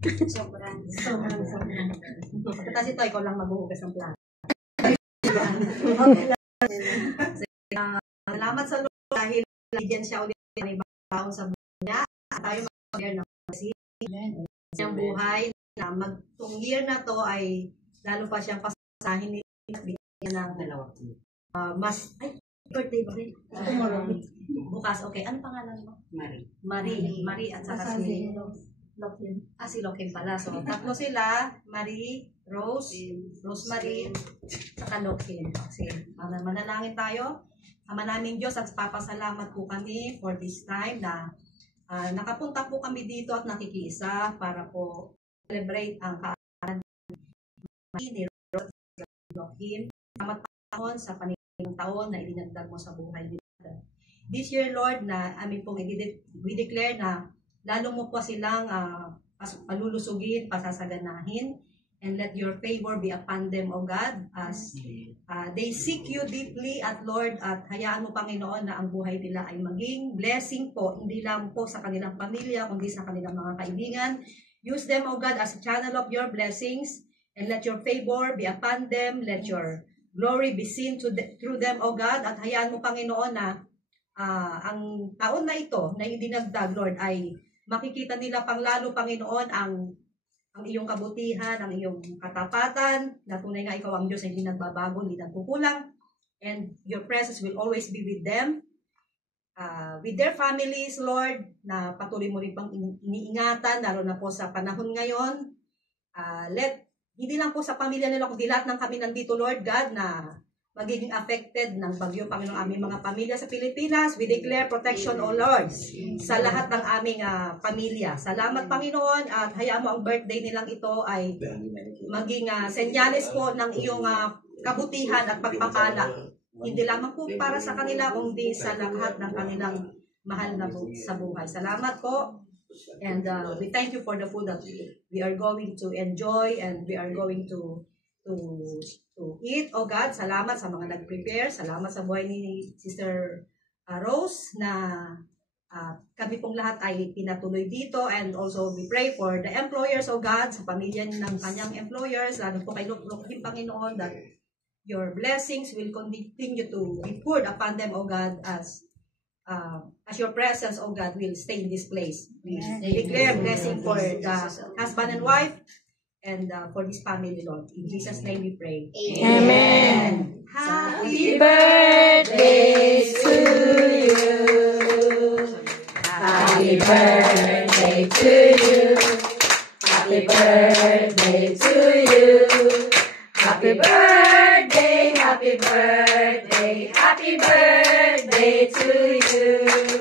Sobrang. Kasi ito, ikaw lang maghuhugas ng plato. Salamat sa Lord dahil diyan siya ulit ng ibang tao sa buhay niya. Tayo mag-share ng siyang buhay na magtong year na to ay lalo pa siyang pasahin niya ng mas birthday ba rin? Tomorrow. Bukas, okay. Ano pangalan mo? Marie at saka si Lokin. Si Lokin pala. So, tatlo sila, Marie, Rosemary, saka Lokin. Sige, manalangin tayo. Ama naming Diyos, at papasalamat po kami for this time na nakapunta po kami dito at nakikiisa para po celebrate ang kaanan ni Lokin. Salamat taon sa panilang taon na idinagdag mo sa buhay nila. This year, Lord, na amin pong we declare na lalo mo po silang palulusugin, pasasaganahin, and let your favor be upon them, O God, as they seek you deeply at Lord, at hayaan mo, Panginoon, na ang buhay nila ay maging blessing po, hindi lang po sa kanilang pamilya, kundi sa kanilang mga kaibigan. Use them, O God, as a channel of your blessings, and let your favor be upon them, let your glory be seen through them, O God, at hayaan mo, Panginoon, na ang taon na ito, na idinagdag, Lord, ay makikita nila pang lalo, Panginoon, ang iyong kabutihan, ang iyong katapatan, na tunay nga ikaw ang Diyos, hindi nagbabago, hindi nagkukulang, and your presence will always be with them, with their families, Lord, na patuloy mo rin pang iniingatan, lalo na po sa panahon ngayon. Hindi lang po sa pamilya nila, kundi lahat ng kami nandito, Lord God, na magiging affected ng bagyo, Panginoon, aming mga pamilya sa Pilipinas. We declare protection, O Lord, sa lahat ng aming pamilya. Salamat, Panginoon, at hayaan mo ang birthday nilang ito ay maging senyales po ng iyong kabutihan at pagpapala. Hindi lamang po para sa kanila, kundi sa lahat ng kanilang mahal na sa buhay. Salamat po, and we thank you for the food that we are going to enjoy and we are going to eat, O God. Salamat sa mga nag-prepare. Salamat sa buhay ni Sister Rose na kami pong lahat ay pinatuloy dito, and also we pray for the employers, O God, sa pamilya ng kanyang employers, lalo po kay Lokin, Panginoon, that your blessings will continue to be poured upon them, O God, as your presence, O God, will stay in this place. We declare blessing for the husband and wife, and for this family, Lord. In Jesus' name we pray. Amen. Happy birthday to you. Happy birthday to you. Happy birthday to you. Happy birthday, happy birthday, happy birthday to you.